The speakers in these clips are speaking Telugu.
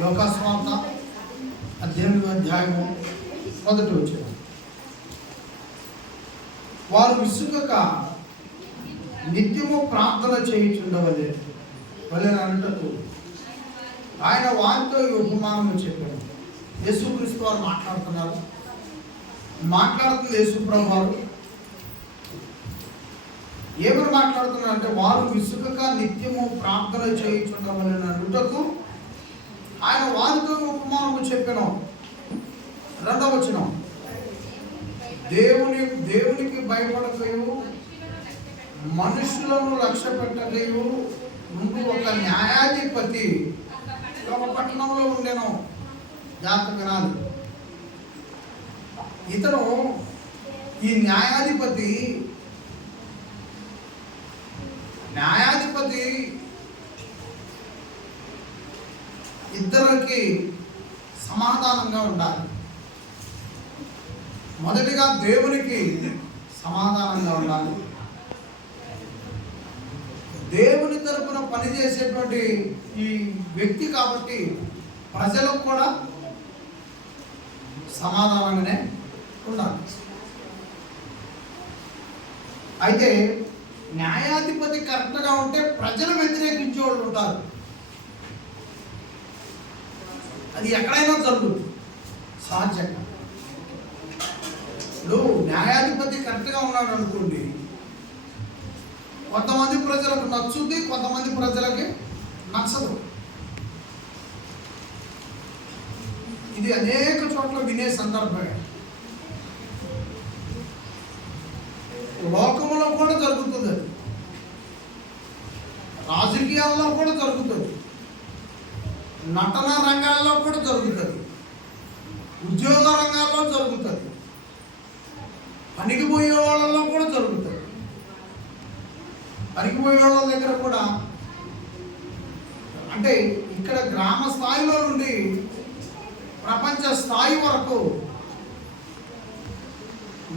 లోకాస్వార్త 18వ అధ్యాయము 1వ వచనం. వారు విసుగక నిత్యము ప్రార్థన చేయుచుండవలెను అన్నట్టు ఆయన వారితో ఈ ఉపమానము చెప్పాడు. యేసుక్రీస్తు వారు మాట్లాడుతుంది యేసు ప్రభు వారు ఏమని మాట్లాడుతున్నారు అంటే, వారు విసుగక నిత్యము ప్రార్థన చేయుచుండవలెను అన్నట్టుకు ఆయన వారితో ఉపమానము చెప్పాను. 2వ వచనం, దేవునికి భయపడకయు మనుషులను లక్ష్య పెట్టకయు ముందు ఒక న్యాయాధిపతి ఒక పట్టణంలో ఉండేను. జాగ్రత్త వినాలి. ఇతను ఈ న్యాయాధిపతి ఇద్దరికి సమాధానంగా ఉండాలి. మొదటిగా దేవునికి సమాధానంగా ఉండాలి. దేవుని తరపున పనిచేసేటువంటి ఈ వ్యక్తి కాబట్టి ప్రజలకు కూడా సమాధానంగానే ఉండాలి. అయితే న్యాయాధిపతి కరెక్ట్గా ఉంటే ప్రజలు వ్యతిరేకించే వాళ్ళు ఉంటారు. అది ఎక్కడైనా జరుగుతుంది సహజంగా. ఇప్పుడు న్యాయాధిపతి కరెక్ట్గా ఉన్నాడు అనుకోండి, కొంతమంది ప్రజలకు నచ్చుద్ది, కొంతమంది ప్రజలకి నచ్చదు. ఇది అనేక చోట్ల వినే సందర్భమే. లోకంలో కూడా జరుగుతుంది, అది రాజకీయాల్లో కూడా జరుగుతుంది, నటన రంగాల్లో కూడా జరుగుతుంది, ఉద్యోగ రంగాల్లో జరుగుతుంది, పనికిపోయే వాళ్ళలో కూడా జరుగుతుంది. పనికిపోయే వాళ్ళ దగ్గర కూడా అంటే ఇక్కడ గ్రామ స్థాయిలో నుండి ప్రపంచ స్థాయి వరకు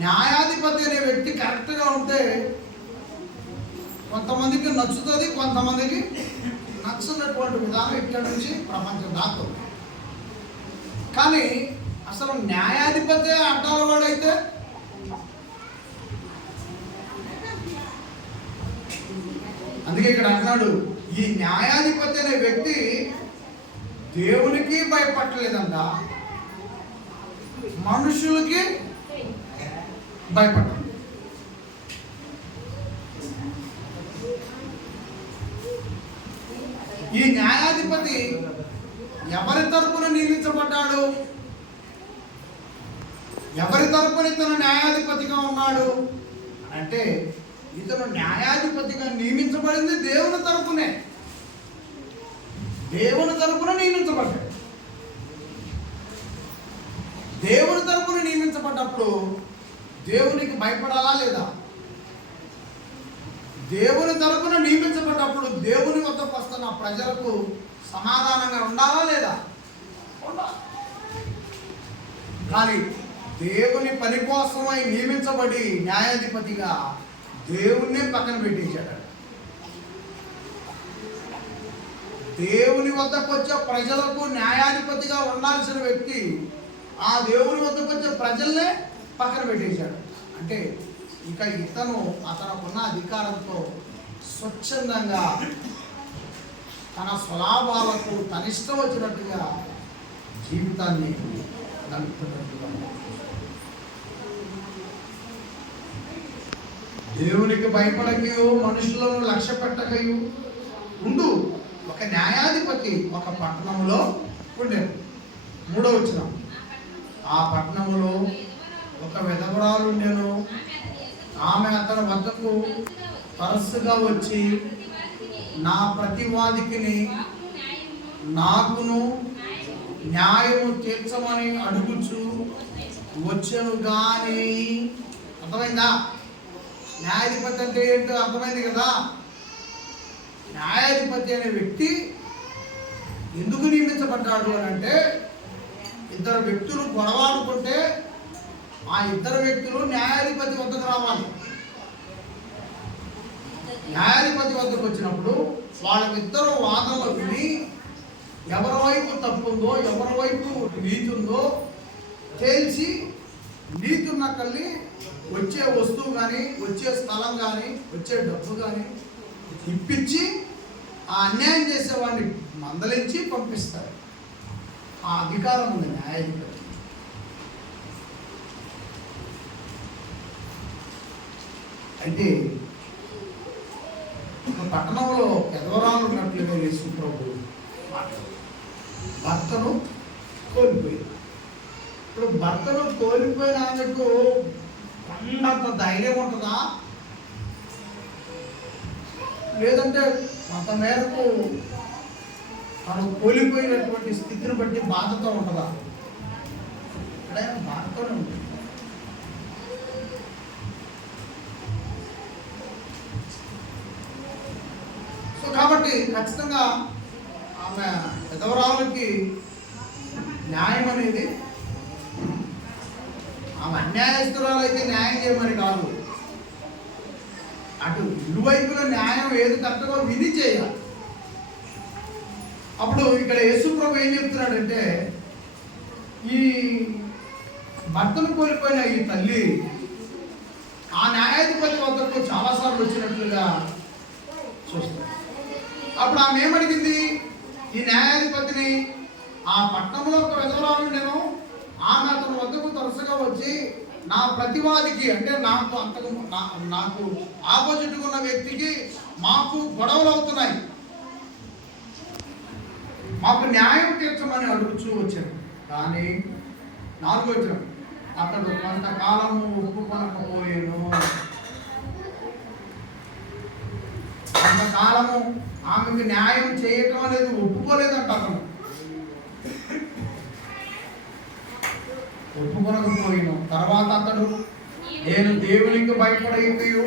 న్యాయాధిపతి అనే వ్యక్తి కరెక్ట్గా ఉంటే కొంతమందికి నచ్చుతుంది, కొంతమందికి నచ్చనటువంటి విధానం ఇక్కడ నుంచి ప్రపంచం దాకా. కానీ అసలు న్యాయాధిపతి అడ్డాల వాడైతే అందుకే ఇక్కడ అన్నాడు, ఈ న్యాయాధిపతి అనే వ్యక్తి దేవునికి భయపడలేదంట, మనుషులకి భయపడ్డాడు. ఈ న్యాయాధిపతి ఎవరి తరపున నియమించబడ్డాడు? ఎవరి తరపున ఇతను న్యాయాధిపతిగా ఉన్నాడు అంటే, ఇతను న్యాయాధిపతిగా నియమించబడింది దేవుని తరపునే. దేవుని తరపున నియమించబడ్డాడు. దేవుని తరపున నియమించబడ్డప్పుడు దేవునికి భయపడాలా లేదా? దేవుని తరపున నియమించబడ్డప్పుడు దేవుని వద్దకు వస్తున్న ప్రజలకు సమాధానంగా ఉండాలా లేదా? ఉండాలి. కానీ దేవుని పని కోసమై నియమించబడి న్యాయాధిపతిగా దేవుణ్ణే పక్కన పెట్టించాడు. దేవుని వద్దకు వచ్చే ప్రజలకు న్యాయాధిపతిగా ఉండాల్సిన వ్యక్తి ఆ దేవుని వద్దకు వచ్చే ప్రజల్నే పక్కన పెట్టేశాడు. అంటే ఇక అతనుకున్న అధికారంతో స్వచ్ఛందంగా తన స్వలాభాలకు తన ఇష్టం వచ్చినట్టుగా జీవితాన్ని నడుపుతున్నట్టుగా. దేవునికి భయపడకయు మనుషులను లక్ష్య పెట్టకయు ఉండు ఒక న్యాయాధిపతి ఒక పట్టణంలో ఉండేది. 3వ వచనం, ఆ పట్టణంలో ఒక విధవరాలు ఉండెను. ఆమె అతని వద్దకు తరచుగా వచ్చి నా ప్రతివాదికిని నాకును న్యాయము తీర్చమని అడుగుచు వచ్చెను. కానీ అర్థమైందా? న్యాయాధిపతి అంటే ఏంటో అర్థమైంది కదా. న్యాయాధిపతి అనే వ్యక్తి ఎందుకు నియమించబడ్డాడు అని అంటే, ఇద్దరు వ్యక్తులు గొడవాడుకుంటే ఆ ఇద్దరు వ్యక్తులు న్యాయాధిపతి వద్దకు రావాలి. న్యాయాధిపతి వద్దకు వచ్చినప్పుడు వాళ్ళిద్దరూ వాదనలు విని ఎవరి వైపు తప్పు ఉందో, ఎవరి వైపు నీతి ఉందో తేల్చి, నీతి ఉన్న కల్లి వచ్చే వస్తువు కానీ, వచ్చే స్థలం కానీ, వచ్చే డబ్బు కానీ ఇప్పించి ఆ అన్యాయం చేసేవాడిని మందలించి పంపిస్తారు. ఆ అధికారం ఉంది న్యాయాధిపతి. అయితే ఒక పట్టణంలో పెదవరాలు ఉన్నట్లుగా యేసు ప్రభు భర్తను కోల్పోయింది. ఇప్పుడు భర్తను కోల్పోయిన ఆమెకు అంత ధైర్యం ఉంటుందా, లేదంటే కొంత మేరకు తను కోల్పోయినటువంటి స్థితిని బట్టి బాధతో ఉంటుందా? ఎక్కడైనా బాధతోనే ఉంటుంది. సో కాబట్టి ఖచ్చితంగా ఆమె పెదవరాలకి న్యాయం అనేది, ఆమె అన్యాయస్తురాలైతే న్యాయం చేయమని కాదు, అటు ఇరువైపుల న్యాయం ఏది కరెక్ట్గా విధి చేయాలి. అప్పుడు ఇక్కడ యేసు ప్రభు ఏం చెప్తున్నాడంటే, ఈ భర్తను కోల్పోయిన ఈ తల్లి ఆ న్యాయాధిపతి వద్దకు చాలాసార్లు వచ్చినట్లుగా చూస్తాం. అప్పుడు ఆమె ఏమడిగింది? ఈ న్యాయాధిపతిని, ఆ పట్టణంలో ఒక విధవరాలు నేను, ఆమె అతని వద్దకు తరచుగా వచ్చి నా ప్రతివాదికి, అంటే నాకు ఆపోజిట్గా ఉన్న వ్యక్తికి మాకు గొడవలు అవుతున్నాయి, మాకు న్యాయం తీర్చమని అడుగుచూ వచ్చాను. కానీ 4వ వచనం, అతడు కొంతకాలము ఒప్పుకొనకపోయాను. కొంతకాలము ఆమెకు న్యాయం చేయటం అనేది ఒప్పుకోలేదంట. అతను ఒప్పుకొనకపోయాను. తర్వాత అతడు, నేను దేవునికి భయపడకయు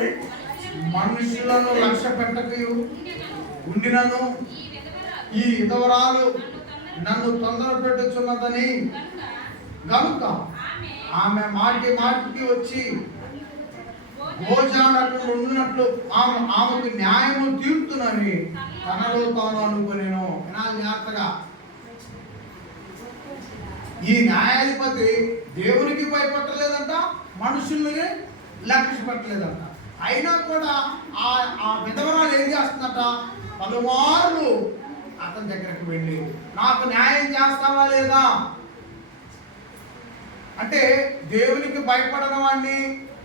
మనుషులను లక్ష్య పెట్టకయు ఉండినను ఈ విధవరాలు నన్ను తొందర పెట్టుచున్నదని గనుక ఆమె మాటికి వచ్చి భోజనకు ఉండినట్లు ఆమెకు న్యాయము తీర్చునని తనలో తాను అనుకునేను. జాగ్రత్తగా, ఈ న్యాయాధిపతి దేవునికి భయపడలేదంట, మనుషుల్ని లక్ష్య పెట్టలేదంట. అయినా కూడా ఆ విధవరాలు ఏం చేస్తుందంట, పలుమార్లు అతని దగ్గరకు వెళ్ళి నాకు న్యాయం చేస్తావా లేదా అంటే, దేవునికి భయపడని వాడిని,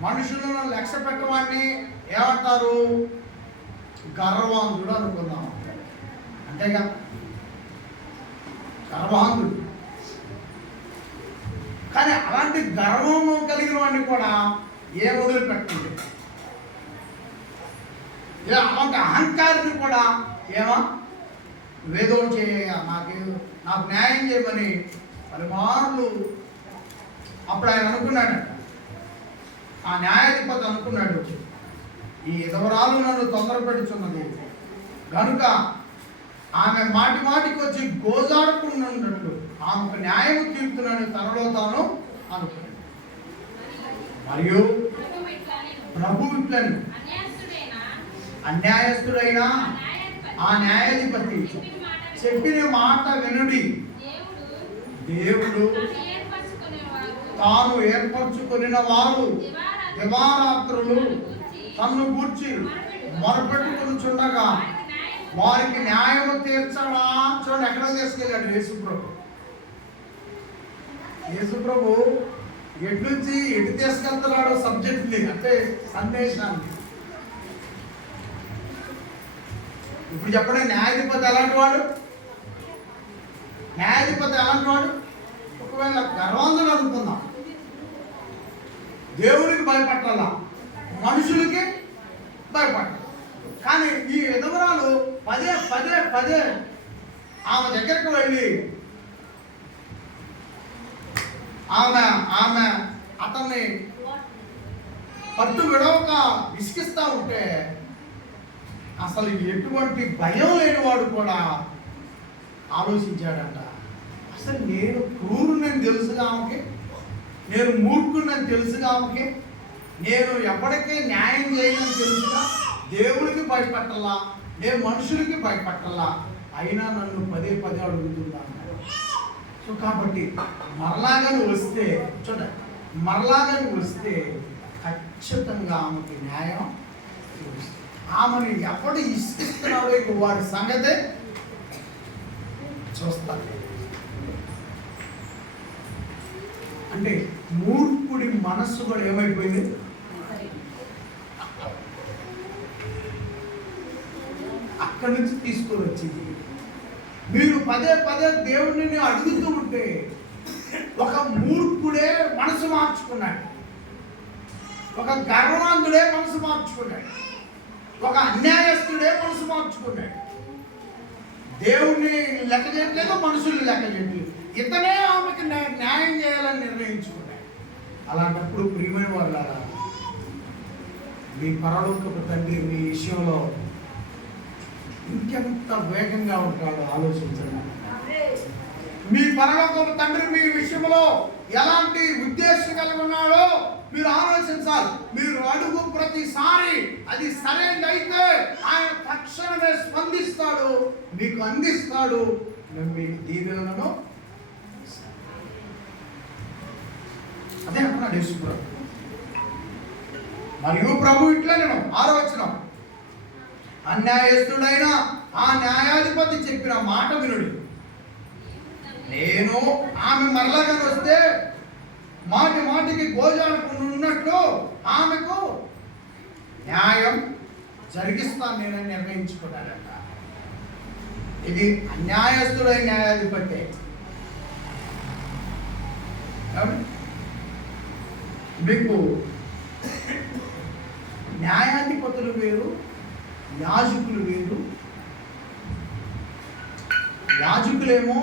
మనుషులను లక్ష్య పెట్టవాడిని ఏమంటారు? గర్వాంధుడు అనుకుందాం. అంతేగా, గర్వాంధుడు. కానీ అలాంటి గర్వము కలిగిన వాడిని కూడా ఏ వదిలిపెట్టండి. ఇలా అలాంటి అహంకారిని కూడా ఏమో వేదో చేయ, నాకు న్యాయం చేయమని పలుమార్లు. అప్పుడు ఆయన అనుకున్నాడట, ఆ న్యాయాధిపతి అనుకున్నాడు, ఈ విధవరాలు నన్ను తొందర పెడుతున్నది కనుక ఆమె మాటికి వచ్చి గోజాడుకున్నట్లు ఆమెకు న్యాయం తీర్చునని తనలో తాను అనుకున్నాడు. మరియు ప్రభు ఇట్లను అన్యాయస్తుడైన ఆ న్యాయాధిపతి చెప్పిన మాట వినుడి, దేవుడు తాను ఏర్పరచుకొనిన వారు దివారాత్రులు తన్ను గూర్చి మొరపెట్టుకొనుచుండగా వారికి న్యాయము తీర్చడా. చూడండి, ఎక్కడ తీసుకెళ్ళాడు యేసుప్రభు ఎటు నుంచి ఎటు తీసుకెళ్తున్నాడు సబ్జెక్ట్ని, అంటే సందేశాన్ని. ఇప్పుడు చెప్పండి, న్యాయాధిపతి ఎలాంటి వాడు? ఒకవేళ గర్వాంధుడు అనుకుందాం, దేవుడికి భయపట్టాల, మనుషులకి భయపట్టాలి. కానీ ఈ విధవరాలు పదే ఆమె దగ్గరకు వెళ్ళి ఆమె అతన్ని పట్టు విడవక విసిగిస్తూ ఉంటే అసలు ఎటువంటి భయం లేనివాడు కూడా ఆలోచించాడంట, అసలు నేను క్రూరునని తెలుసుగా ఆమెకి, నేను మూర్ఖునని తెలుసుగా ఆమెకి, నేను ఎప్పటికీ న్యాయం చేయనని తెలుసుగా, దేవుడికి భయపట్టాలా, నేను మనుషులకి భయపట్టాలా, అయినా నన్ను పదే పదే అడుగుతున్నా అన్నాడు. సో కాబట్టి మరలాగాని వస్తే చూడండి, మరలాగాని వస్తే ఖచ్చితంగా ఆమెకి న్యాయం తెలుస్తుంది. ఆమెను ఎప్పుడు ఇస్తున్నాడో ఇక వాడి సంగతే చూస్తాడు. అంటే మూర్ఖుడి మనస్సు కూడా ఏమైపోయింది, అక్కడి నుంచి తీసుకొని వచ్చింది. మీరు పదే పదే దేవుడిని అడుగుతూ ఉంటే ఒక మూర్ఖుడే మనసు మార్చుకున్నాడు, ఒక గర్వవంతుడే మనసు మార్చుకున్నాడు, ఒక అన్యాయస్తుడే మనసు మార్చుకున్నాడు. దేవుణ్ణి లెక్క చేయట్లేదు, మనుషుల్ని లెక్క చేయట్లేదు, ఇతనే ఆమెకి న్యాయం చేయాలని నిర్ణయించుకున్నాడు. అలాంటప్పుడు ప్రియమైన వాళ్ళారా, మీ పరలోకపు తండ్రి మీ విషయంలో ఇంకెంత వేగంగా ఉంటాడో ఆలోచించండి. మీ పరలోకపు తండ్రి మీ విషయంలో ఎలాంటి ఉద్దేశం కలిగి ఉన్నాడో మీరు ఆలోచించాలి. మీరు అడుగు ప్రతిసారి అది సరైనదైతే ఆయన తక్షణమే స్పందిస్తాడు, మీకు అందిస్తాడు, మీ దీవెనలను. అదే అంటున్నాడు యేసు ప్రభు. మరియు ప్రభు ఇట్లా నేను 6వ వచనం, అన్యాయస్తుడైన ఆ న్యాయాధిపతి చెప్పిన మాట వినుడి. నేను ఆమె మరలాగానే వస్తే మాటి మాటికి గోజాడుకుని ఉన్నట్లు ఆమెకు న్యాయం జరిగిస్తాను నేనని నిర్ణయించుకున్నాడంట. ఇది అన్యాయస్తుడైన న్యాయాధిపతి. మీకు న్యాయాధిపతులు వేరు, యాజకులు వేరు. యాజకులేమో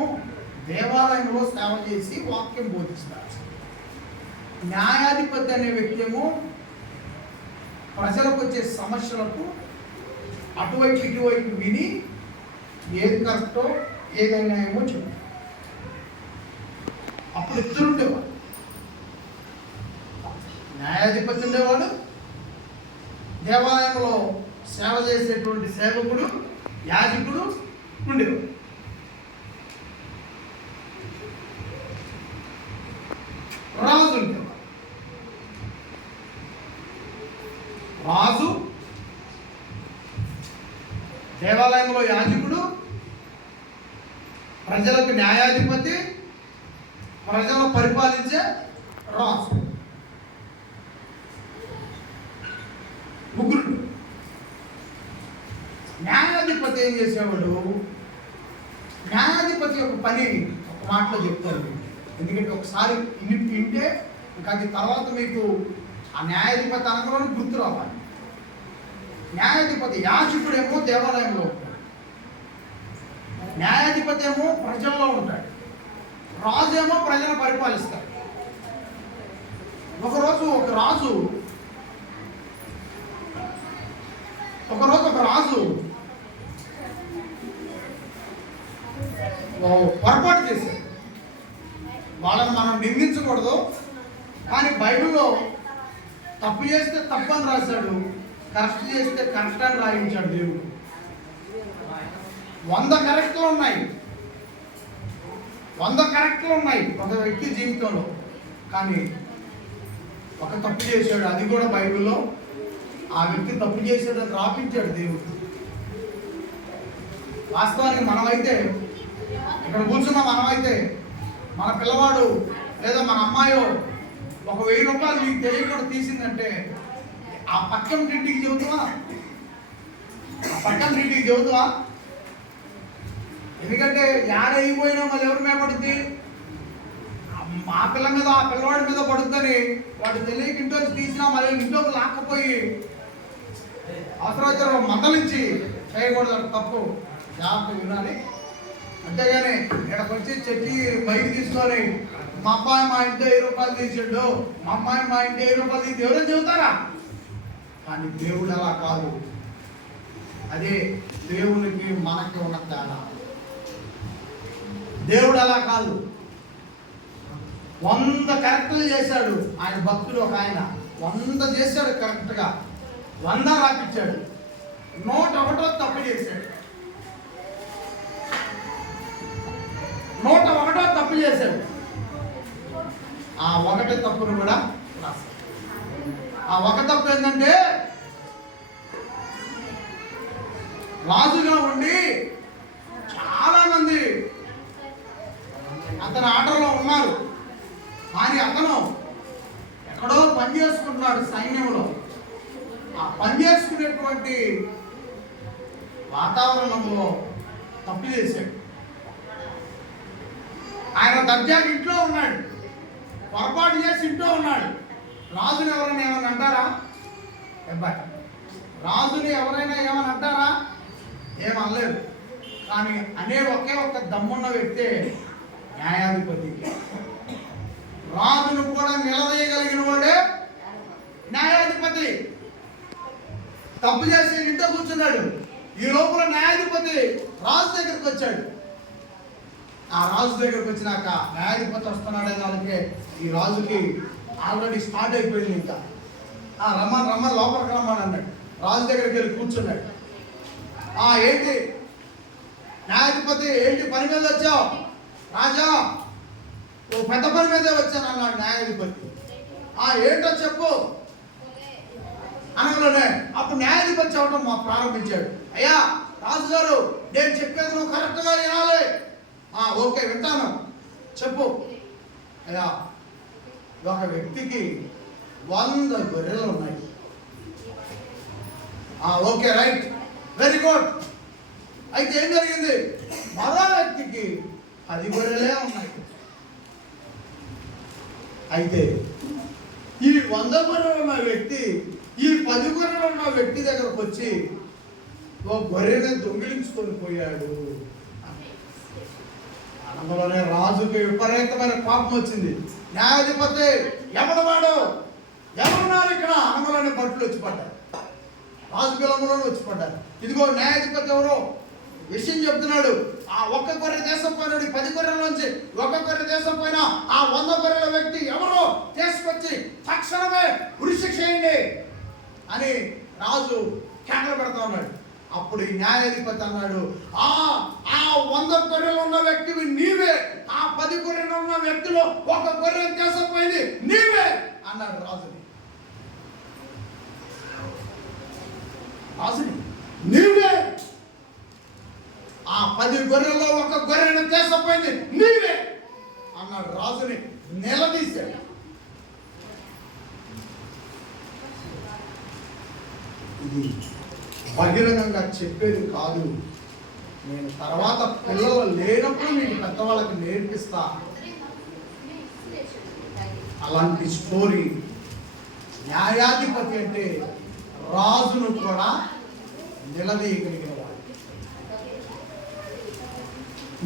దేవాలయంలో సేవ చేసి వాక్యం బోధిస్తారు. న్యాయాధిపతి అనే వ్యక్తి ఏమో ప్రజలకు వచ్చే సమస్యలకు అటువైపు ఇటువైపు విని ఏది కరెక్టో ఏదైనా ఏమో చెప్తారు. అప్పుడు ఇద్దరు ఉండేవాడు, న్యాయాధిపతి ఉండేవాడు, దేవాలయంలో సేవ చేసేటువంటి సేవకుడు యాజకుడు ఉండేవాడు. రాజు ఉండేవాడు. రాజు దేవాలయంలో యాజకుడు, ప్రజలకు న్యాయాధిపతి, ప్రజలను పరిపాలించే రాజు. ముగ్గురు. న్యాయాధిపతి ఏం చేసేవాడు? న్యాయాధిపతి యొక్క పని ఒక మాటలో చెప్తారు, ఎందుకంటే ఒకసారి వింటే ఇంకా అది తర్వాత మీకు ఆ న్యాయాధిపతి అనగానే గుర్తు రావాలి. న్యాయాధిపతి యాజకుడేమో దేవాలయంలో ఉంటాడు, న్యాయాధిపతి ఏమో ప్రజల్లో ఉంటాడు, రాజు ఏమో ప్రజలను పరిపాలిస్తాడు. ఒకరోజు ఒక రాజు పొరపాటు చేశాడు. వాళ్ళని మనం నిందించకూడదు, కానీ బైబిల్లో తప్పు చేస్తే తప్పు అని రాశాడు, కరెక్ట్ చేస్తే కరెక్ట్ అని రాయించాడు దేవుడు. 100 కరెక్ట్లు ఉన్నాయి, 100 కరెక్ట్లు ఉన్నాయి ఒక వ్యక్తి జీవితంలో, కానీ ఒక తప్పు చేశాడు, అది కూడా బైబిల్లో ఆ వ్యక్తి తప్పు చేసేదని రాపించాడు దేవుడు. వాస్తవానికి మనమైతే ఇక్కడ కూర్చున్న మనమైతే మన పిల్లవాడు లేదా మన అమ్మాయో ఒక 1000 రూపాయలు మీకు తెలియకుండా తీసిందంటే ఆ పక్కన ఇంటికి చెబుతావా? ఎందుకంటే యాడైపోయినా మళ్ళీ ఎవరి మీద పడుద్ది? ఆ పిల్ల మీద ఆ పిల్లవాడి మీద పడుద్దని వాడు తెలియక ఇంట్లోకి తీసినా మళ్ళీ ఇంట్లోకి లాక్కపోయి అవసరమైతే మందలించి చేయకూడదు, తప్పు. జాగ్రత్త వినాలి. అంతేగాని ఇక్కడికి వచ్చి చెట్టి బయట తీసుకొని మా అబ్బాయి మా ఇంటి 1000 రూపాయలు తీసాడు, మా అమ్మాయి మా ఇంటి 1000 రూపాయలు తీసి ఎవరో చెబుతారా? కానీ దేవుడు అలా కాదు. అదే దేవునికి మనకి ఉన్న తేడా. దేవుడు అలా కాదు. 100 కరెక్ట్లు చేశాడు ఆయన భక్తుడు. ఒక ఆయన 100 చేశాడు కరెక్ట్గా, 100 రాపించాడు, 101 తప్పు చేశాడు. చేశాడు. ఆ ఒకటి తప్పును కూడా రాశాడు. ఆ ఒక తప్పు ఏంటంటే రాజుగా ఉండి చాలా మంది అతని ఆర్డర్లో ఉన్నారు, కానీ అతను ఎక్కడో పని చేసుకుంటున్నాడు సైన్యంలో. ఆ పని చేసుకునేటువంటి వాతావరణంలో తప్పు చేశాడు. ఆయన దర్జాకి ఇంట్లో ఉన్నాడు, పొరపాటు చేసి ఇంట్లో ఉన్నాడు. రాజుని ఎవరైనా ఏమైనా అంటారా? అబ్బాయి రాజుని ఎవరైనా ఏమైనా అంటారా? ఏమనలేదు. కానీ అనే ఒకే ఒక దమ్మున్న వ్యక్తే న్యాయాధిపతి. రాజును కూడా నిలదీయగలిగిన వాడే న్యాయాధిపతి. తప్పు చేసి ఇంట్లో కూర్చున్నాడు. ఈ లోపల న్యాయాధిపతి రాజు దగ్గరికి వచ్చాడు. ఆ రాజు దగ్గరికి వచ్చినాక న్యాయాధిపతి వస్తున్నాడే దానికి ఈ రాజుకి ఆల్రెడీ స్టార్ట్ అయిపోయింది. ఇంకా రమ్మని లోపలికి రమ్మని అన్నాడు. రాజు దగ్గరికి వెళ్ళి కూర్చున్నాడు. ఏంటి న్యాయాధిపతి, ఏంటి పని మీద వచ్చావు? రాజా, ఓ పెద్ద పని మీదే వచ్చాను అన్నాడు న్యాయాధిపతి. ఏంటో చెప్పు అనగానే అప్పుడు న్యాయాధిపతి చెప్పడం ప్రారంభించాడు. అయ్యా రాజుగారు, నేను చెప్పేది నువ్వు కరెక్ట్గా వినాలి. ఓకే వింటాను, చెప్పు. అయ్యా, ఒక వ్యక్తికి 100 గొర్రెలు ఉన్నాయి. Okay, right, very good. అయితే ఏం జరిగింది? మరో వ్యక్తికి 10 గొర్రెలే ఉన్నాయి. అయితే ఈ 100 గొర్రెలు ఉన్న వ్యక్తి ఈ 10 గొర్రెలు ఉన్న వ్యక్తి దగ్గరకు వచ్చి ఓ గొర్రెని దొంగిలించుకొని పోయాడు. అందులోనే రాజుకి విపరీతమైన కోపం వచ్చింది. న్యాయాధిపతి, ఎవడు వాడు, ఎవరున్నారు ఇక్కడ? అందులోనే బట్టలు వచ్చి పడ్డారు. రాజు పిల్లములను వచ్చి పడ్డారు. ఇదిగో న్యాయాధిపతి ఎవరో విషయం చెప్తున్నాడు. ఆ ఒక్క గొర్రె దేశం పోయినాడు. 10 గొర్రెల్లోంచి ఒక్క గొర్రె దేశం పోయినా ఆ 100 గొర్రెల వ్యక్తి ఎవరో తీసుకొచ్చి తక్షణమే ఉరిశిక్ష చేయండి అని రాజు కేకలు పెడతా ఉన్నాడు. అప్పుడు ఈ న్యాయాధిపతి అన్నాడు, ఆ 100 గొర్రెలు ఉన్న వ్యక్తివి నీవే, ఆ 10 గొర్రెలు ఉన్న వ్యక్తిలో ఒక గొర్రె తీసుకుపోయింది నీవే అన్నాడు రాజుని. నీవే, ఆ 10 గొర్రెల్లో ఒక గొర్రెను తీసుకుపోయింది నీవే అన్నాడు. రాజుని నిలదీశాడు. ఇది బహిరంగంగా చెప్పేది కాదు, నేను తర్వాత పిల్లలు లేనప్పుడు మీకు పెద్దవాళ్ళకి నేర్పిస్తా. అలాంటి స్టోరీ. న్యాయాధిపతి అంటే రాజును కూడా నిలదీయగలిగిన వాడు.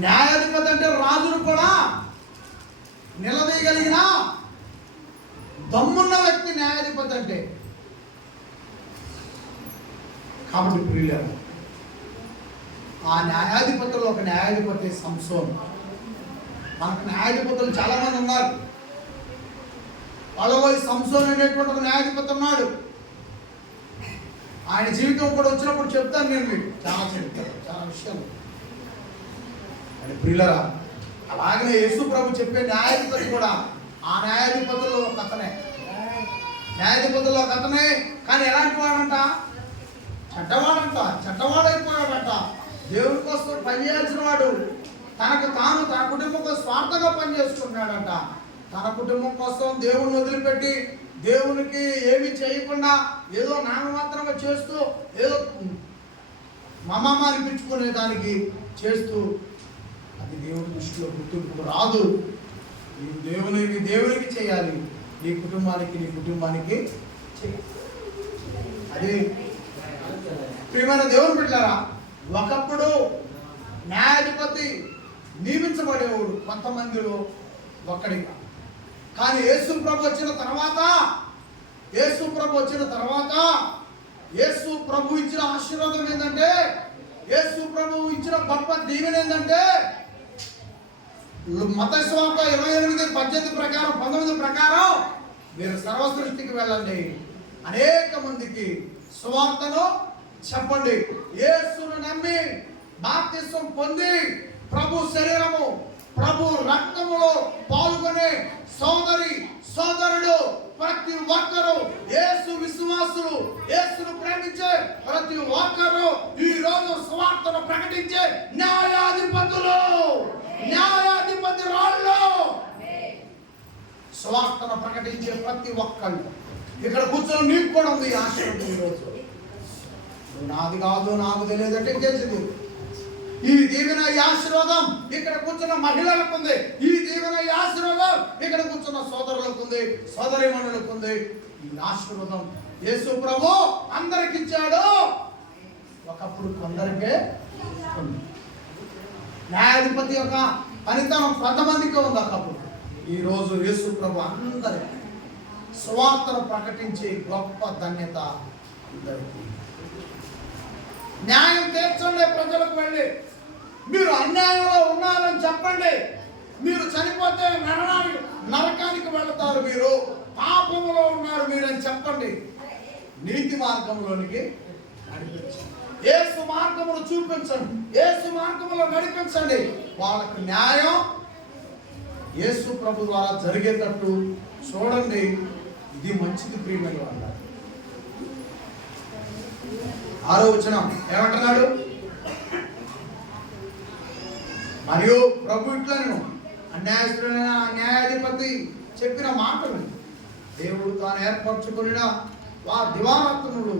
న్యాయాధిపతి అంటే రాజును కూడా నిలదీయగలిగిన దమ్మున్న వ్యక్తి న్యాయాధిపతి అంటే. కాబట్టి ప్రియులారా, ఆ న్యాయాధిపతుల్లో ఒక న్యాయాధిపతి సంసోను. మనకు న్యాయాధిపతులు చాలా మంది ఉన్నారు. వాళ్ళలో ఈ సంసోను అనేటువంటి ఒక న్యాయాధిపతి ఉన్నాడు. ఆయన జీవితం కూడా వచ్చినప్పుడు చెప్తాను నేను మీకు, చాలా చెప్తాను, చాలా విషయాలు. అని ప్రియులారా, అలాగనే యేసు ప్రభు చెప్పే న్యాయాధిపతి కూడా ఆ న్యాయాధిపతుల్లో ఒక అతనే. న్యాయాధిపతుల్లో ఒక అతనే, కానీ ఎలాంటి వాడంట? చెడ్డవాడైపోయాడంట. దేవుడి కోసం పనిచేయాల్సిన వాడు తనకు తాను, తన కుటుంబం కోసం స్వార్థంగా పనిచేసుకున్నాడంట. తన కుటుంబం కోసం దేవుడిని వదిలిపెట్టి దేవునికి ఏమి చేయకుండా ఏదో నామమాత్రంగా చేస్తూ ఏదో మమమ్మ అనిపించుకునే దానికి చేస్తూ, అది దేవుడి దృష్టిలో గుర్తింపు రాదు. దేవునికి చేయాలి, నీ కుటుంబానికి చేయాలి. అది ప్రియమైన దేవుని బిడ్డలారా, ఒకప్పుడు న్యాయాధిపతి నియమించబడేవాడు కొంతమందిలో ఒక్కడిగా. కానీ యేసు ప్రభు వచ్చిన తర్వాత యేసు ప్రభు ఇచ్చిన ఆశీర్వాదం ఏంటంటే, యేసు ప్రభు ఇచ్చిన గొప్ప దీవెన ఏంటంటే, మత్తయి సువార్త 28:18 ప్రకారం 19 ప్రకారం మీరు సర్వ సృష్టికి వెళ్ళండి, అనేక మందికి సువార్తను చెప్పండి. యేసును నమ్మి బాప్తిస్మం పొంది ప్రభు శరీరము, ప్రభు రక్తములో పాల్గొనే సోదరి సోదరుడు ప్రతి ఒక్కరు, యేసు విశ్వాసులు, యేసును ప్రేమించే ప్రతి ఒక్కరు ఈ రోజు సువార్తను ప్రకటించే న్యాయాధిపతులు, న్యాయాధిపతి రాళ్ళు, సువార్తను ప్రకటించే ప్రతి ఒక్కళ్ళు. ఇక్కడ కూర్చొని నీకు కూడా ఉంది ఆశీర్వాదం. ఈరోజు నాది కాదు, నాకు తెలియదంటే తెలిసింది. ఈ దీవెన ఆశీర్వాదం ఇక్కడ కూర్చున్న మహిళలకు ఉంది. ఈ దీవెన ఆశీర్వాదం ఇక్కడ కూర్చున్న సోదరులకు ఉంది, సోదరీమణులకు ఉంది. ఈ ఆశీర్వాదం యేసు ప్రభు అందరికి ఇచ్చాడు, ఒకప్పుడు కొందరికే ఉంది. న్యాయాధిపతి యొక్క ఫలితం కొంతమందికి ఉంది ఒకప్పుడు. ఈరోజు యేసు ప్రభు అందరికీ సువార్తను ప్రకటించే గొప్ప ధన్యత అందరికీ. న్యాయం తీర్చండి, ప్రజలకు వెళ్ళి మీరు అన్యాయంలో ఉన్నారని చెప్పండి. మీరు చనిపోతే నరకానికి వెళతారు, మీరు పాపములో ఉన్నారు మీరు అని చెప్పండి. నీతి మార్గంలోనికి నడిపించండి, యేసు మార్గమును చూపించండి, యేసు మార్గములో నడిపించండి. వాళ్ళకు న్యాయం యేసు ప్రభు ద్వారా జరిగేటట్టు చూడండి. ఇది మంచిది ప్రియమైన వాళ్ళ. 6వ వచనం ఏమంటున్నాడు? మరియు ప్రభు ఇట్లను అన్యాయస్తులైన న్యాయాధిపతి చెప్పిన మాటలు దేవుడు తాను ఏర్పరచుకున్న వారి దివారాత్రులు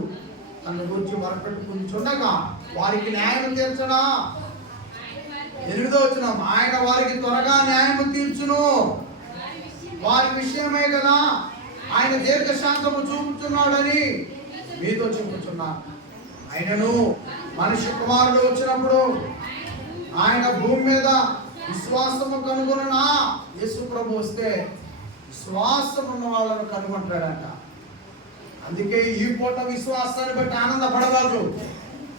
తన గురించి మరపెట్టుకుంటుండగా వారికి న్యాయం తీర్చడా. 8వ వచనం ఆయన వారికి త్వరగా న్యాయం తీర్చును, వారి విషయమే కదా ఆయన దీర్ఘశాంతము చూపుతున్నాడని మీతో చెప్పుచున్నా. ఆయనను మనిషి కుమారుడు వచ్చినప్పుడు ఆయన భూమి మీద విశ్వాసము కనుగొననా. యేసు ప్రభు వస్తే విశ్వాసం ఉన్న వాళ్ళను కనుగొంటాడంట. అందుకే ఈ పూట విశ్వాసాన్ని బట్టి ఆనందపడగలరు.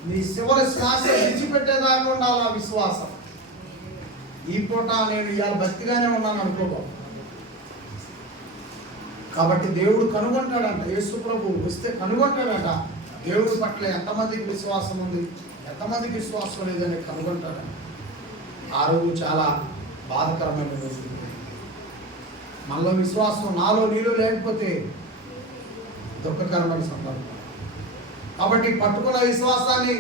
నీ చివరి శ్వాస విడిచిపెట్టేదాకా ఉండాలి ఆ విశ్వాసం. ఈ పూట నేను ఇవాళ భక్తిగానే ఉన్నాను అనుకోకో. కాబట్టి దేవుడు కనుగొంటాడంట. యేసు ప్రభు వస్తే కనుగొంటాడంట. దేవుడి పట్ల ఎంతమందికి విశ్వాసం ఉంది, ఎంతమందికి విశ్వాసం లేదని కనుగొంటాడంట. ఆ రోజు చాలా బాధకరమైన రోజు. మనలో విశ్వాసం నాలో నీలో లేకపోతే దుఃఖకరమైన సందర్భం. కాబట్టి పట్టుకున్న విశ్వాసాన్ని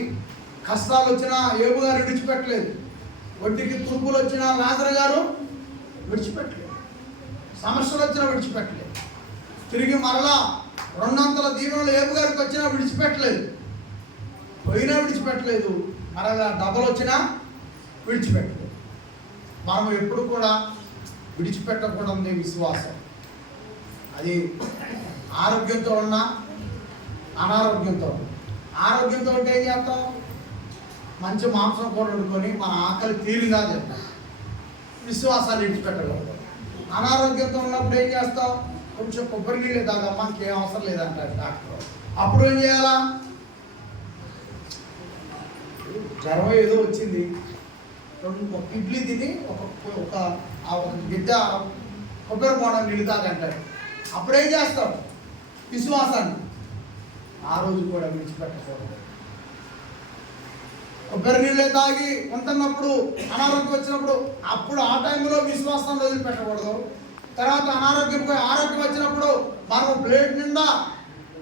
కష్టాలు వచ్చినా యోబు గారు విడిచిపెట్టలేదు, ఒంటికి తుప్పులు వచ్చినా లాజరు గారు విడిచిపెట్టలేదు, సమస్యలు వచ్చినా విడిచిపెట్టలేదు, తిరిగి మరలా 200 దీవెనలు యోబు గారికి వచ్చినా విడిచిపెట్టలేదు, పోయినా విడిచిపెట్టలేదు, మరలా డబ్బులు వచ్చినా విడిచిపెట్టలేదు. మనం ఎప్పుడు కూడా విడిచిపెట్టకూడదు విశ్వాసం. అది ఆరోగ్యంతో ఉన్నా అనారోగ్యంతో. ఆరోగ్యంతో ఉంటే ఏం చేస్తాం? మంచి మాంసం కూర వండుకొని మన ఆకలి తీరిగా తింటాం, విశ్వాసాన్ని విడిచిపెట్టకూడదు. అనారోగ్యంతో ఉన్నప్పుడు ఏం చేస్తాం? కొంచెం కొబ్బరి నీళ్ళు తాగమ్మా, ఇంకేం అవసరం లేదంటారు డాక్టర్. అప్పుడు ఏం చేయాలా? జ్వరం ఏదో వచ్చింది, ఒక ఇడ్లీ తిని ఒక గిడ్డ కొబ్బరి బోండం నీళ్ళు తాగంటారు. అప్పుడేం చేస్తాం? విశ్వాసాన్ని ఆ రోజు కూడా విడిచిపెట్టకూడదు. కొబ్బరి నీళ్ళే తాగి ఉంటున్నప్పుడు అనారోగ్యం వచ్చినప్పుడు అప్పుడు ఆ టైంలో విశ్వాసాన్ని వదిలిపెట్టకూడదు. తర్వాత ఆరోగ్యం వచ్చినప్పుడు మనం ప్లేట్ నిండా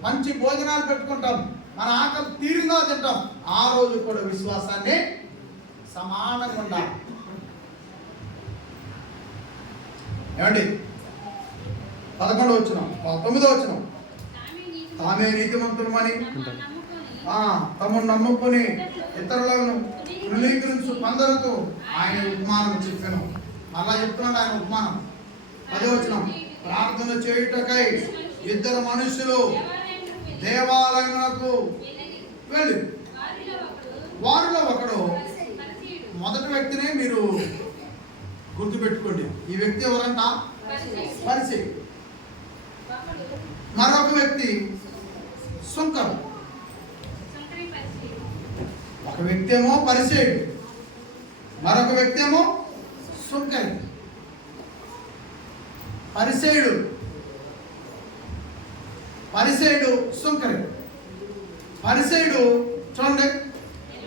మంచి భోజనాలు పెట్టుకుంటాం, మన ఆకలి తీరిగా తింటాం. ఆ రోజు కూడా విశ్వాసాన్ని సమానంగా ఉండాలి. ఏమండి? 11వ వచనం, 9వ వచనం, తామే నీతిమంతులమని తమను నమ్ముకొని ఇతరులను తృణీకరించు కొందరితో ఆయన ఉపమానం చెప్పాను. మళ్ళా చెప్తున్నాడు ఆయన ఉపమానం. 10వ వచనం, ప్రార్థన చేయుటకై 2 మనుషులు దేవాలయమునకు వెళ్ళి వారిలో ఒకడు. మొదటి వ్యక్తినే మీరు గుర్తుపెట్టుకోండి. ఈ వ్యక్తి ఎవరంట? పరిసయ్యుడు. మరొక వ్యక్తి సుంకరు. ఒక వ్యక్తి ఏమో పరిసయ్యుడు, మరొక వ్యక్తి ఏమో సుంకరి. పరిసయ్యుడు సుంకరి. పరిసయ్యుడు చూడండి,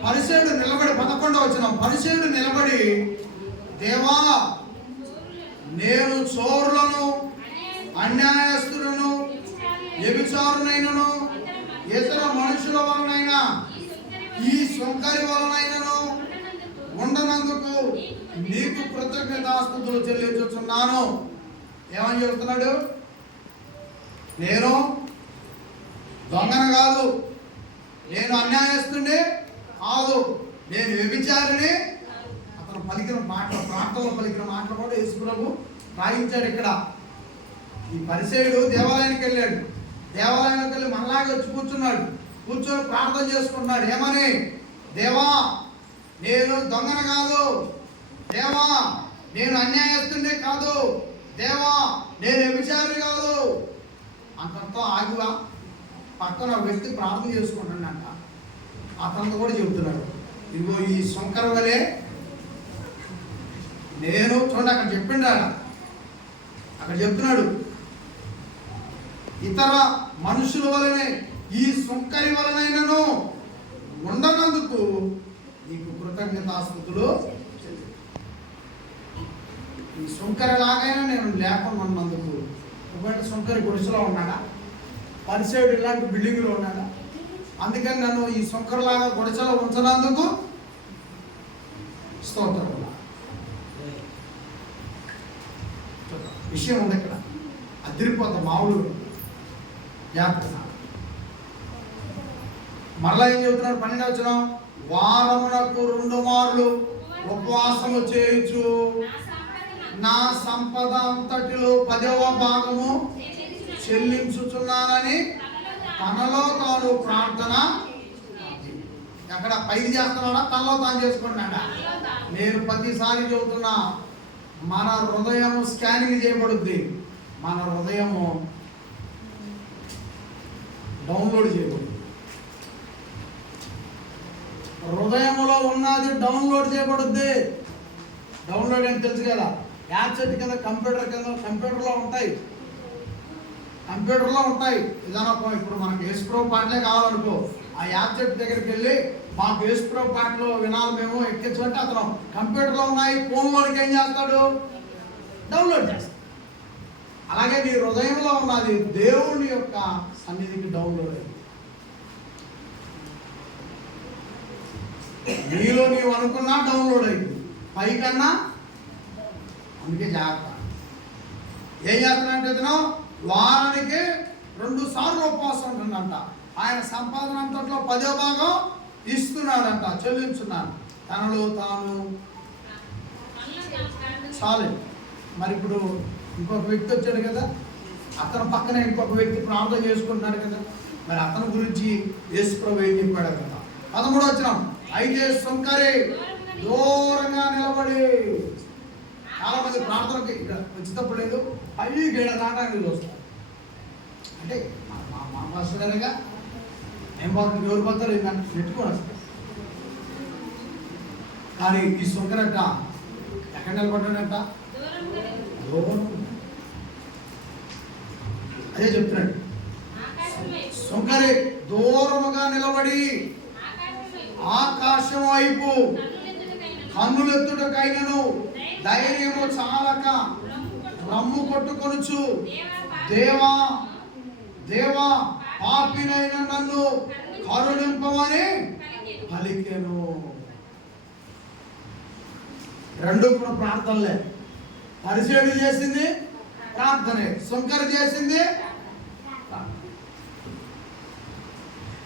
పరిసయ్యుడు నిలబడి 11వ వచనం, పరిసయ్యుడు నిలబడి, దేవా నేను చోరులను, అన్యాయస్తులను, వ్యభిచారునైనను, ఇతర మనుషుల వలనైనా, ఈ సుంకరి వలనైనను ఉండనందుకు నీకు కృతజ్ఞతాస్తుతులు చెల్లించుచున్నాను. ఏమని చెప్తున్నాడు? నేను దొంగన కాదు, నేను అన్యాయస్తుని కాదు, నేను వ్యభిచారిని. అతను పలికిన మాటలు, ప్రార్థనలో పలికిన మాటలు కూడా యేసు ప్రభు రాయించాడు. ఇక్కడ ఈ పరిసేయుడు దేవాలయానికి వెళ్ళాడు. దేవాలయానికి వెళ్ళి మనలాగా వచ్చి కూర్చున్నాడు. కూర్చొని ప్రార్థన చేసుకున్నాడు. ఏమని? దేవా, నేను దొంగన కాదు, దేవా నేను అన్యాయస్తునే కాదు, దేవా నేను వ్యభిచారి కాదు. అంతటితో ఆగివా? పక్కన వ్యక్తి ప్రార్థన చేసుకుంటాడంట. అతనితో కూడా చెబుతున్నాడు, ఇదిగో ఈ శంకర వలె నేను, చూడండి అక్కడ చెప్పిండ, అక్కడ చెప్తున్నాడు, ఇతర మనుషుల వలనే ఈ సుంకరి వలనైనను ఉండనందుకు నీకు కృతజ్ఞతాస్తుతులు. ఈ సుంకరి లాగైనా నేను లేకుండా ఉన్నందుకు. ఒకవేళ సుంకరి గుడిసెలో ఉన్నాడా? పరిసేయుడు ఇలాంటి బిల్డింగ్లో ఉన్నాడా? అందుకని నన్ను ఈ సుంకరిలాగా గుడిసెలో ఉంచనందుకు స్తోత్రం. విషయం ఉంది ఇక్కడ, అదిరిపోత మామూలు జాగ్రత్త. మరలా ఏం చెబుతున్నాడు? 12వ వచనం, వారమునకు 2 మార్లు ఉపవాసము చేయుచు నా సంపద అంతటిలో 10వ భాగము చెల్లించుచున్నానని తనలో తాను ప్రార్థన. అక్కడ పైకి చేస్తున్నాడా? తనలో తాను చేసుకున్నాడా? నేను ప్రతిసారి చెబుతున్నా, మన హృదయము స్కానింగ్ చేయబడుద్ది, మన హృదయము డౌన్లోడ్ చేయబడుద్ది. హృదయములో ఉన్నది డౌన్లోడ్ చేయబడుద్ది. డౌన్లోడ్ అని తెలుసు కదా, యాప్సెట్ కింద కంప్యూటర్లో ఉంటాయి. ఏదైనా ఇప్పుడు మనకు యేసు ప్రభు పాటలే కావాలనుకో, ఆ యాప్సెట్ దగ్గరికి వెళ్ళి మాకు యేసు ప్రభు పాటలు వినాలి మేము ఎక్కించమంటే అతను కంప్యూటర్లో ఉన్నాయి, ఫోన్లోకి ఏం చేస్తాడు? డౌన్లోడ్ చేస్తాడు. అలాగే నీ హృదయంలో ఉన్నది దేవుని యొక్క సన్నిధికి డౌన్లోడ్ అయింది. నీలో నీవు అనుకున్నా డౌన్లోడ్ అయింది పైకన్నా. అందుకే జాగ్రత్త. ఏం చేస్తున్నాడంటే ఇతను వారానికి 2 సార్లు ఉపవాసం ఉంటుందంట. ఆయన సంపాదన అంతట్లో 10వ భాగం ఇస్తున్నాడంట, చెల్లించున్నాడు. తనలో తాను చాలు. మరి ఇప్పుడు ఇంకొక వ్యక్తి వచ్చాడు కదా, అతని పక్కన ఇంకొక వ్యక్తి ప్రార్థన చేసుకుంటున్నాడు కదా, మరి అతని గురించి యేసు ప్రభు ఏం చెప్పాడు కదా? 13వ వచనం, అయితే సుంకరి దూరంగా నిలబడి. చాలా మంది ప్రార్థనకి ఇక్కడ వచ్చేటప్పుడు లేదు, అవి గేడ దాటానికి వస్తారు. అంటే మా మాస్టర్గా ఏం పోతుంది, ఎవరు పోతారు పెట్టుకొని వస్తారు. కానీ ఈ సుంకరట ఎక్కడ నిలబడ్డాడట? అదే చెప్తున్నాడు, సుంకరి దూరముగా నిలబడి ఆకాశం వైపు కన్నులెత్తుటకైనను ధైర్యము చాలక రమ్ము కొట్టుకొనుచు, దేవా దేవా పాపినైన నన్ను కరుణింపమని పలికెను. 2 కూడా ప్రార్థనలే. పరిసేయుడు చేసింది ప్రార్థనే, సుంకరి చేసింది.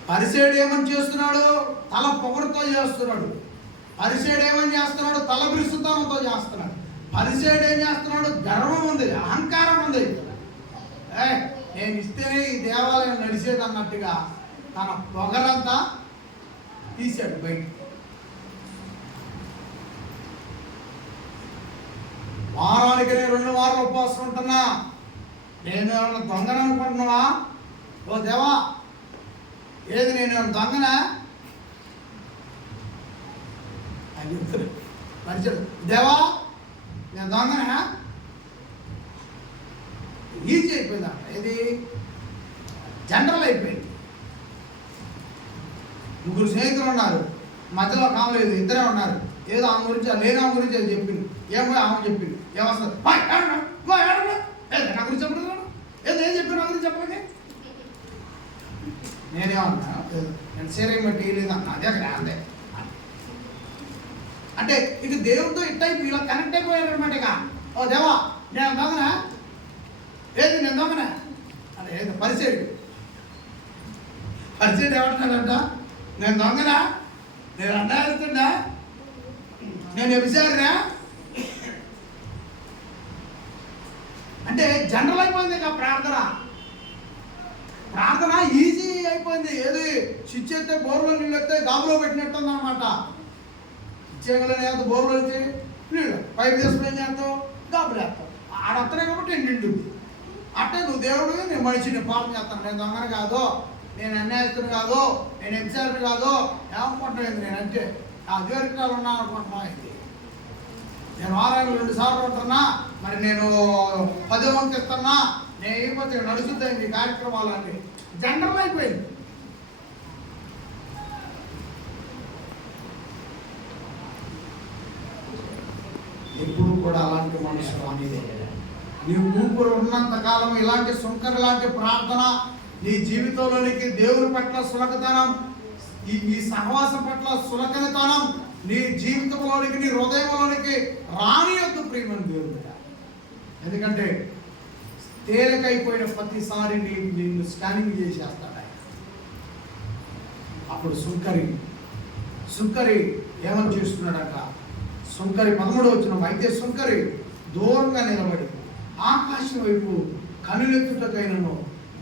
పరిసేయుడు ఏమని చేస్తున్నాడు? తల పొగరుతో చేస్తున్నాడు. పరిసేయుడు ఏమని చేస్తున్నాడు? తల విరుసుతనంతో చేస్తున్నాడు. పరిసేయుడు ఏం చేస్తున్నాడు? గర్వం ఉంది, అహంకారం ఉంది. నేను ఇస్తేనే ఈ దేవాలయం నడిచేది అన్నట్టుగా తన పొగరంతా తీశాడు బయట. వారానికి నేను 2 వారాలు ఉపవాసం ఉంటున్నా, నేను ఏమన్నా దొంగన అనుకుంటున్నావా? ఓ దేవా, ఏది నేను దొంగనా అని చెప్తాడు. పరిచయం, దేవా నేను దొంగనా? ఈజీ అయిపోయింది అక్కడ. ఏది జనరల్ అయిపోయింది. 3 స్నేహితులు ఉన్నారు, మధ్యలో కావలేదు, 2 ఉన్నారు. ఏదో ఆమె గురించి లేని ఆమె గురించి అది చెప్పింది. ఏమో ఆమె చెప్పింది, ఏమొస్తుంది? నా గురించి చెప్పలేదు, ఏం చెప్పాను నా గురించి చెప్పలేదు. నేనేమన్నా నేను సీరియల్ బట్టి లేదన్నా, అదే అక్కడ అందే. అంటే ఇక దేవుడితో ఇట్టయిపు ఇలా కనెక్ట్ అయిపోయారు అనమాట. ఇక ఓ దేవా నేను దొంగనా, ఏది నేను దొంగనా అదే ఏదో పరిచయం ఏమంటున్నాడంట, నేను దొంగనా, నేను అన్నాయిస్తున్నా, నేను వ్యభిచారినా. అంటే జనరల్ అయిపోయింది ఇక ప్రార్థన ఈజీ అయిపోయింది. ఏది స్విచ్ ఎత్తే బోర్లో నీళ్ళు ఎత్తే గాబులో పెట్టినట్టు ఉందన్నమాట. ఇచ్చేయగలనే బోర్లో వచ్చి నీళ్ళు పైపు తీసుకుని ఏం చేస్తావు, గాబులు వేస్తావు. ఆడత్తనే కాబట్టి నిండుంది. అంటే నువ్వు దేవుడు, నేను మనిషిని పాపం చేస్తాను, నేను దొంగను కాదు, నేను అన్యాయస్తుని కాదు, నేను ఎగ్జాక్ట్ కాదు, ఏమనుకుంటున్నాను నేను. అంటే ఆ దీర్ఘకాలు ఉన్నాను అనుకుంటున్నా. నేను వారానికి 2 సార్లు ఉంటున్నా, మరి నేను 10 వంతు ఇస్తున్నా, నేను అయిపోతే నడుచుద్దాం ఈ కార్యక్రమాలు అన్నీ జనరల్ అయిపోయింది. ఎప్పుడు కూడా అలాంటి మనుషులు అనేది నీవు ఊపిరి ఉన్నంత కాలం ఇలాంటి సుంకరి లాంటి ప్రార్థన నీ జీవితంలోనికి, దేవుని పట్ల సులకతనం, ఈ సహవాసం పట్ల సులకనతనం నీ జీవితంలోనికి, నీ హృదయంలోనికి రానియొద్దు ప్రియమైన దేవుడు. ఎందుకంటే తేలికైపోయిన ప్రతిసారి నిన్ను స్కానింగ్ చేసేస్తాడు. అప్పుడు సుంకరి ఏమని చేస్తున్నాడట, సుంకరి 13వ వచనం, అయితే సుంకరి దూరంగా నిలబడి ఆకాశం వైపు కనులెత్తుటకైనను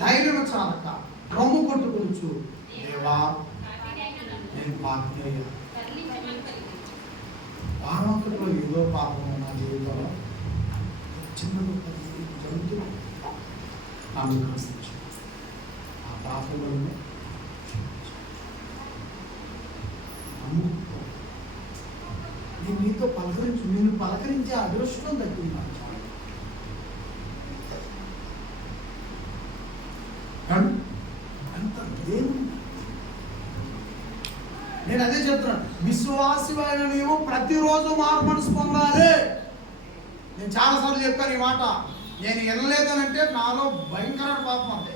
ధైర్యం చాలక రొమ్ము కొట్టుకొచ్చు, దేవా నేను పాపం, పాపంలో ఏదో పాపం నా జీవితంలో చిన్న జరుగుతూ ఆ పాపములను నేను నీతో నిన్ను పలకరించే అదృష్టం దక్కింది. అంత దేవుడు. నేను అదే చెప్తున్నాను, విశ్వాసమైన నీవు ప్రతిరోజు మారు మనసు పొందాలి. నేను చాలాసార్లు చెప్పాను ఈ మాట. నేను వినలేదనంటే నాలో భయంకర పాపం అంతే.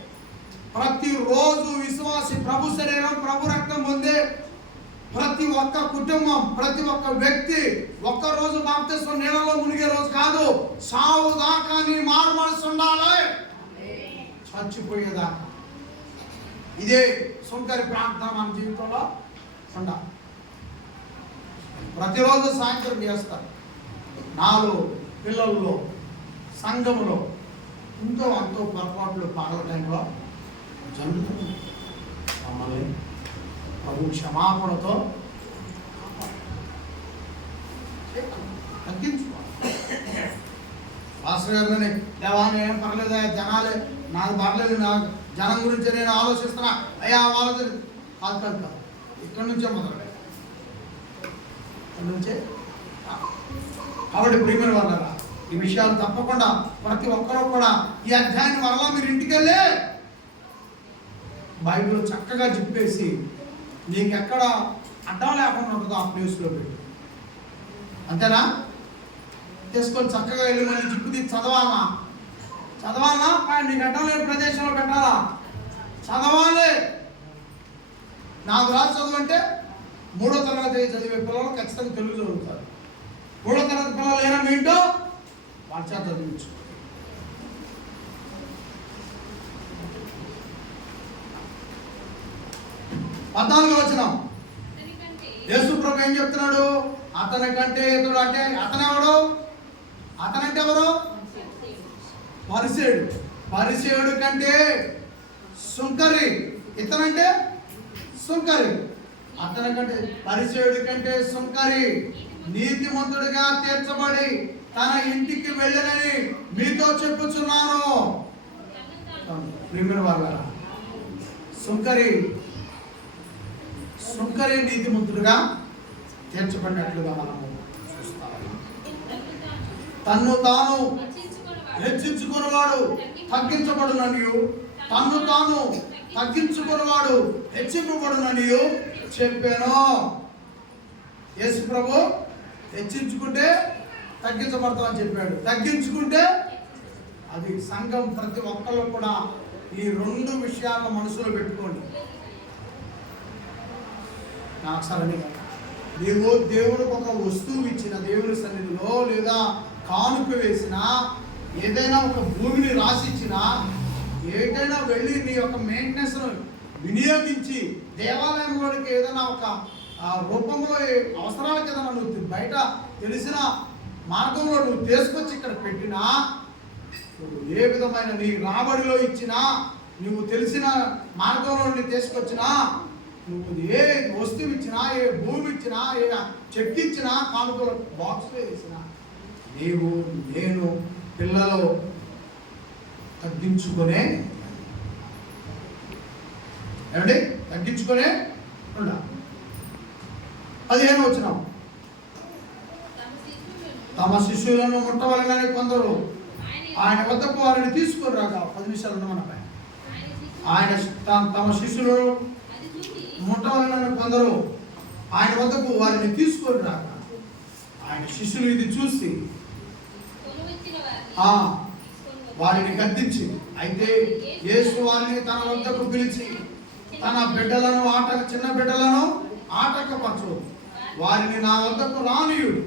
ప్రతిరోజు విశ్వాసి ప్రభు శరీరం, ప్రభు రక్తం పొందే ప్రతి ఒక్క కుటుంబం, ప్రతి ఒక్క వ్యక్తి ఒక్కరోజు బాప్తిస్మం నీళ్ళలో మునిగే రోజు కాదు, సావు దాకా నీ మారు మనసు ఉండాలి, చచ్చిపోయేదాకా. ఇదే సుంకరి ప్రార్థన మన జీవితంలో ఉండాలి. ప్రతిరోజు సాయంత్రం చేస్తారు. నాలో పిల్లల్లో, సంఘంలో ఎంతో అంతో పొరపాట్లు పాడవ టైంలో జరుగుతుంది. మమ్మల్ని ప్రభు క్షమాపణతో తగ్గించుకోవాలి. పాస్టర్ గారిని దేవాన్ని ఏం పర్లేదు, జనాలే నాకు పర్లేదు, నాకు జనం గురించి నేను ఆలోచిస్తున్నా, అయ్యా వాళ్ళ కాదు. ఇక్కడి నుంచే మొదలెట్టాలి, ఇక్కడి నుంచే. కాబట్టి ప్రియమైన వాళ్ళరా, ఈ విషయాలు తప్పకుండా ప్రతి ఒక్కరూ కూడా ఈ అధ్యాయాన్ని వల్ల మీరు ఇంటికి వెళ్ళి బైబిల్ చక్కగా చెప్పేసి నీకు ఎక్కడ అడ్డం లేకుండా ఉంటుందో ఆ ప్లేస్లో పెట్టి, అంతేనా? తీసుకొని చక్కగా వెళ్ళి మళ్ళీ జిప్పు తీసి చదవాలా నీకు అడ్డం లేని ప్రదేశంలో పెట్టాలా, చదవాలి. నాకు రాసి చదువంటే 3వ తరగతి చదివే పిల్లలు ఖచ్చితంగా తెలుగు చదువుతారు. 3వ తరగతి పిల్లలు ఏమైనా ఏంటో వాళ్ళ చేత చదివించు. పద్నాలుగో వచనం, యేసు ప్రభు ఏం చెప్తున్నాడు? అతని కంటే ఇతడు, అంటే అతనెవడు? అతనంటే ఎవరు? పరిసేయుడు కంటే సుంకరి. ఇతనంటే సుంకరి. అతని కంటే పరిసేయుడి కంటే సుంకరి నీతిమంతుడిగా తీర్చబడి తన ఇంటికి వెళ్ళనని మీతో చెప్పుచున్నాను. ప్రియమైన వాళ్ళారా, సుంకరి నీతిమంతుడిగా తీర్చబడినట్లుగా మనము చూస్తాము. తన్ను తాను హెచ్చించుకున్నవాడు తగ్గించబడుననియు, తన్ను తాను తగ్గించుకున్నవాడు హెచ్చింపబడుననియు చెప్పాను. యేసు ప్రభు హెచ్చించుకుంటే తగ్గించబడతామని చెప్పాడు. తగ్గించుకుంటే అది సంఘం ప్రతి ఒక్కళ్ళు కూడా ఈ రెండు విషయాలను మనసులో పెట్టుకోండి. సరే, దేవుడికి ఒక వస్తువు ఇచ్చిన దేవుని సన్నిధిలో లేదా కానుక వేసిన ఏదైనా ఒక భూమిని రాసిచ్చినా ఏదైనా వెళ్ళి నీ యొక్క మెయింటెనెన్స్ వినియోగించి దేవాలయంలోనికి ఏదైనా ఒక రూపంలో అవసరాలకు ఏదైనా నువ్వు బయట తెలిసిన మార్గంలో నువ్వు తీసుకొచ్చి ఇక్కడ పెట్టినా, నువ్వు ఏ విధమైన నీ రాబడిలో ఇచ్చినా, నువ్వు తెలిసిన మార్గంలో నుండి తీసుకొచ్చినా, నువ్వు ఏ వస్తువు ఇచ్చినా, ఏ భూమి ఇచ్చినా, ఏ చెట్టు ఇచ్చినా, కానుకలో బాక్స్లో వేసినా, నీవు నేను పిల్లలు తగ్గించుకునే ఏమండి తగ్గించుకునే ఉండాలి. 15 వచనం, తమ శిష్యులను ముట్టవలనని కొందరు ఆయన వద్దకు వారిని తీసుకొని రాగా 10 నిమిషాలు ఉన్నమనపై ఆయన తమ శిష్యులను ముట్టవలనని కొందరు ఆయన వద్దకు వారిని తీసుకొని రాగా ఆయన శిష్యులు ఇది చూసి వారిని గద్దించి, అయితే యేసు వారిని తన వద్దకు పిలిచి తన బిడ్డలను చిన్న బిడ్డలను ఆటంకపరచు, వారిని నా వద్దకు రానియుడు,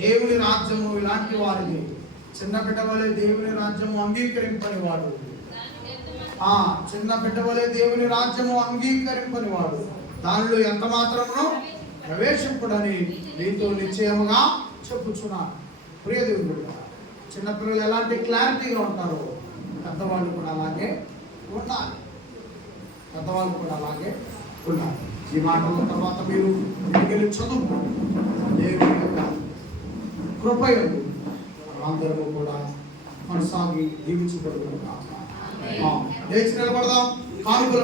దేవుని రాజ్యము ఇలాంటి వారిని. చిన్న బిడ్డ వలె దేవుని రాజ్యము అంగీకరింపని వాడు, చిన్న బిడ్డ వలె దేవుని రాజ్యము అంగీకరింపని వాడు దానిలో ఎంత మాత్రమునో ప్రవేశింపుడని మీతో నిశ్చయముగా చెప్పుచున్నాను. ప్రియ దేవుడు, చిన్నపిల్లలు ఎలాంటి క్లారిటీగా ఉంటారో పెద్దవాళ్ళు కూడా అలాగే ఉండాలి. పెద్దవాళ్ళు కూడా అలాగే ఉండాలి. ఈ మాటల తర్వాత మీరు ఇంటికి చదువు దేవుని యొక్క కృపయందు అందరూ కూడా కొనసాగి దీవించబడుతున్నారు. లేచి నిలబడదాం. కానుకలు